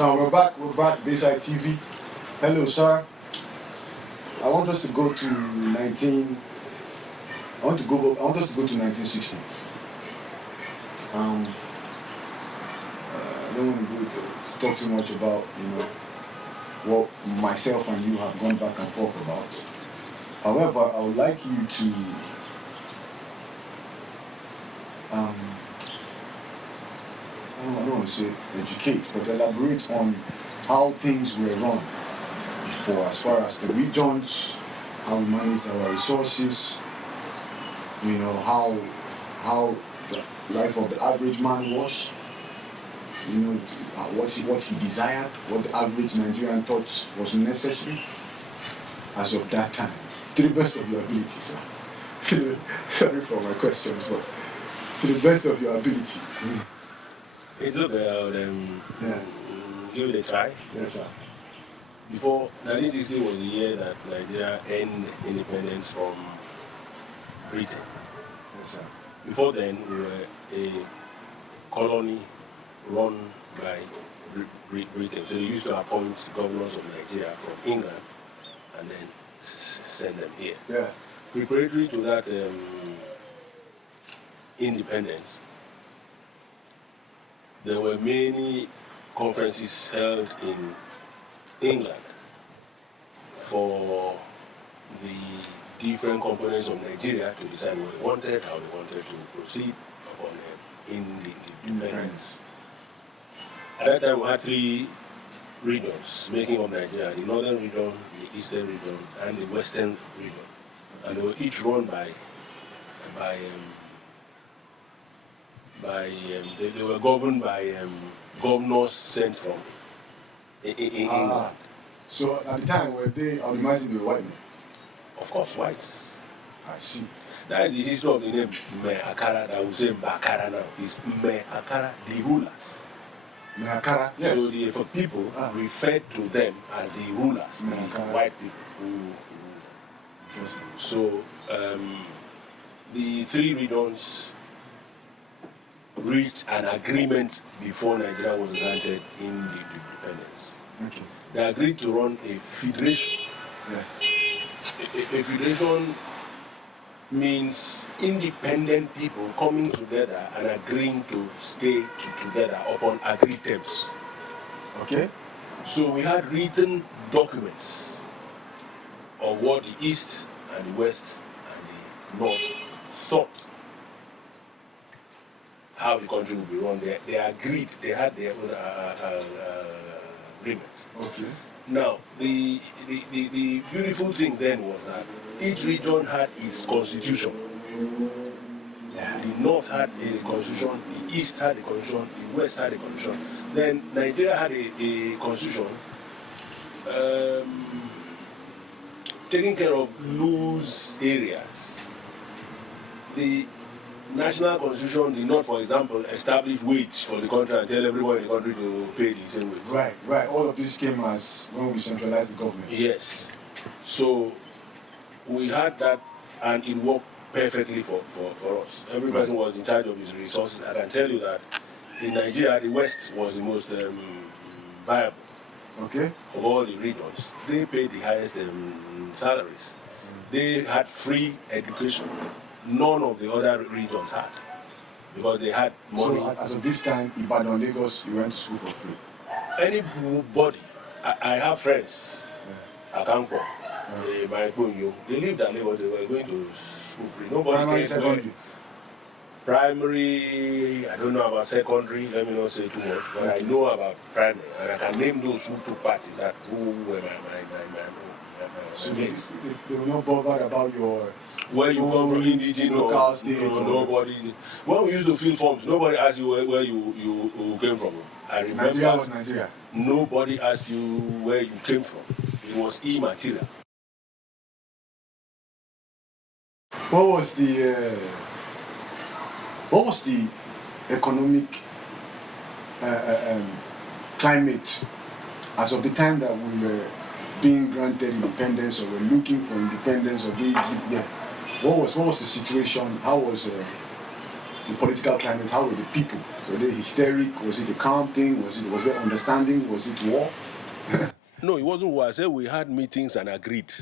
So we're back, BaysideTv. Hello, sir. I want us to go to 1960. I don't want to talk too much about, what myself and you have gone back and forth about. However, I would like you to I don't want to say educate, but elaborate on how things were run before, as far as the regions, how we managed our resources, how the life of the average man was, what he desired, what the average Nigerian thought was necessary as of that time, to the best of your ability, sir. Sorry for my questions, but to the best of your ability. It's okay, give it a try. Yes, sir. Before 1960 was the year that Nigeria earned independence from Britain. Yes, sir. Before then, we were a colony run by Britain. So they used to appoint governors of Nigeria from England and then send them here. Yeah. Preparatory to that independence, there were many conferences held in England for the different components of Nigeria to decide what they wanted, how they wanted to proceed upon independence. At that time, we had three regions making up Nigeria: the northern region, the eastern region, and the western region. And they were each run they were governed by governors sent from England. So at the time, were they, I would imagine they were white men? Of course, whites. I see. That is the history of the name Me Akara, that we say Bakara now. It's Me Akara, the rulers. Me Akara, yes. So for people referred to them as the rulers, Me the Akara. white people. Interesting. So the three regions reached an agreement before Nigeria was granted in the independence. Okay. They agreed to run a federation. Yeah. A federation means independent people coming together and agreeing to stay together upon agreed terms. Okay. So we had written documents of what the East and the West and the North thought how the country would be run. They agreed, they had their own agreements. Okay. Now, the beautiful thing then was that each region had its constitution. Yeah. The North had a constitution, the East had a constitution, the West had a constitution. Then Nigeria had a constitution taking care of loose areas. The national constitution did not, for example, establish wage for the country and tell everybody in the country to pay the same wage. Right. All of this came as when we centralized the government. Yes. So we had that, and it worked perfectly for us. Every person was in charge of his resources. I can tell you that in Nigeria, the West was the most viable. Okay. Of all the regions. They paid the highest salaries. They had free education. None of the other regions had, because they had money. So as of this time, Ibadan, Lagos, you went to school for free? Anybody, I have friends, Akampo, they lived at Lagos, they were going to school free. Nobody Primary, came secondary? Primary, I don't know about secondary, let me not say too much, but I know about primary, and I can name those who took part in that, who were my So mates. they were not bothered about your... Where you come from, indigenous, local state, nobody. When we used to fill forms, nobody asked you where you came from. I remember. Nigeria was Nigeria. Nobody asked you where you came from. It was immaterial. What was the economic climate as of the time that we were being granted independence, or were looking for independence, or being What was the situation? How was the political climate? How were the people? Were they hysteric? Was it a calm thing? Was it understanding? Was it war? No, it wasn't war. I said we had meetings and agreed.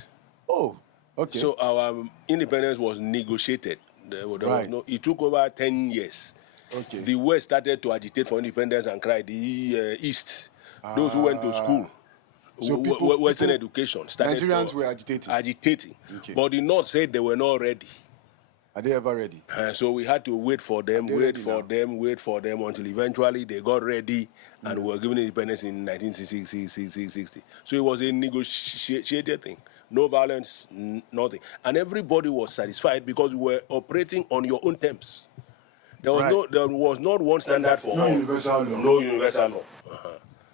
Oh, okay. So our independence was negotiated. There was no. It took over 10 years. Okay. The West started to agitate for independence and cry. The East, those who went to school, so Western education, started. Nigerians were agitating. Okay. But the North said they were not ready. Are they ever ready? So we had to wait for them until eventually they got ready and were given independence in 1960. So it was a negotiated thing. No violence, nothing. And everybody was satisfied because we were operating on your own terms. There was not one standard for all. Universal law. No universal law.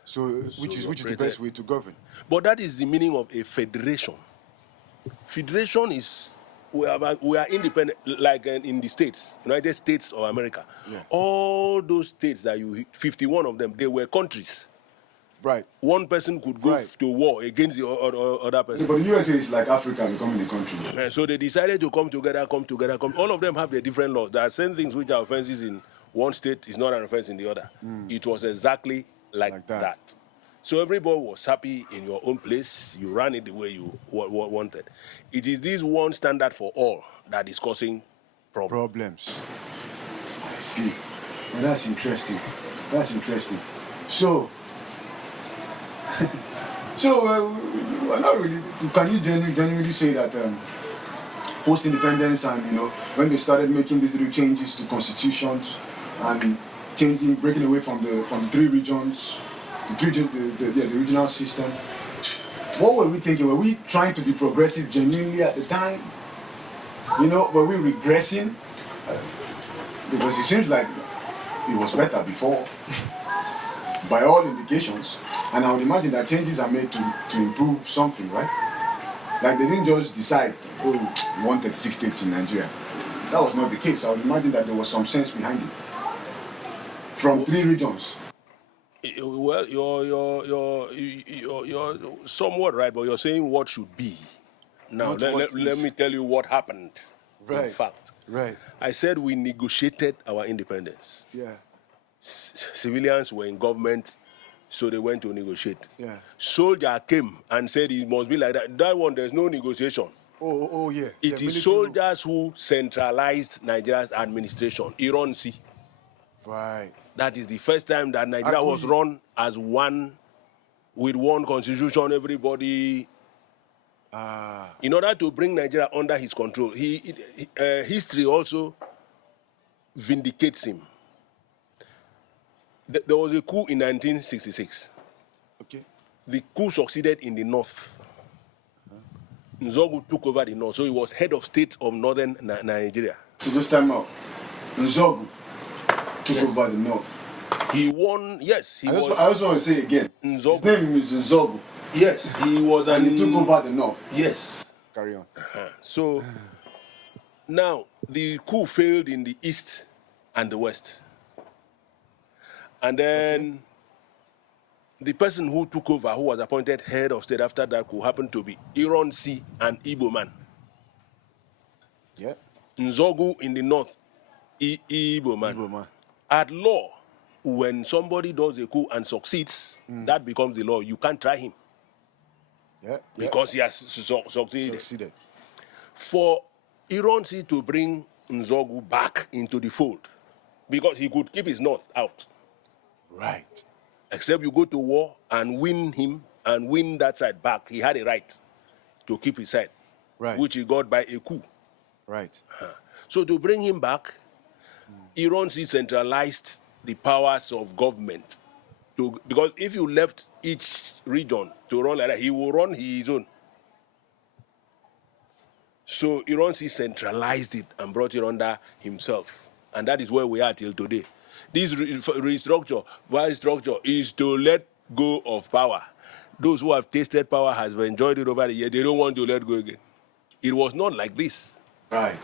So which is the best way to govern? But that is the meaning of a federation. Federation is we are independent, like in the States, United States of America. Yeah. All those states that 51 of them, they were countries. Right. One person could go to war against the other person. But the USA is like Africa becoming a country. And so they decided to come together. All of them have their different laws. There are certain things which are offenses in one state is not an offense in the other. It was exactly like that. So everybody was happy in your own place. You ran it the way you wanted. It is this one standard for all that is causing problems. I see. Well, that's interesting. So, not really. Can you genuinely say that post-independence and when they started making these little changes to constitutions and breaking away from the three regions, the regional system, what were we thinking? Were we trying to be progressive genuinely at the time? Were we regressing? Because it seems like it was better before, by all indications. And I would imagine that changes are made to improve something, right? Like they didn't just decide, we wanted 6 states in Nigeria. That was not the case. I would imagine that there was some sense behind it. From 3 regions. Well, you're somewhat right, but you're saying what should be. Now, let me tell you what happened. Right. In fact, right. I said we negotiated our independence. Yeah. Civilians were in government, so they went to negotiate. Yeah. Soldier came and said it must be like that. That one, there's no negotiation. Oh yeah. It is soldiers who centralized Nigeria's administration. Iran C. Right. That is the first time that Nigeria was run as one, with one constitution, everybody. In order to bring Nigeria under his control, history also vindicates him. There was a coup in 1966. Okay. The coup succeeded in the north. Nzogu took over the north, so he was head of state of northern Nigeria. So just time out. Nzogu took over the north. He won, yes. I just want to say again. Nzogu. His name is Nzogu. Yes, he was and he took over the north. Yes. Carry on. So now the coup failed in the east and the west. And then the person who took over, who was appointed head of state after that coup, happened to be Iran C, an Igbo man. Yeah. Nzogu in the north, Igbo man. At law, when somebody does a coup and succeeds, that becomes the law. You can't try him. Yeah. Because he has succeeded. For Iran C to bring Nzogu back into the fold, because he could keep his north out. Right. Except you go to war and win him and win that side back. He had a right to keep his side, which he got by a coup. Right. So to bring him back, Iran centralized the powers of government. Because if you left each region to run like that, he will run his own. So Iran centralized it and brought it under himself. And that is where we are till today. This restructure, vice structure, is to let go of power. Those who have tasted power have enjoyed it over the years. They don't want to let go again. It was not like this. Right.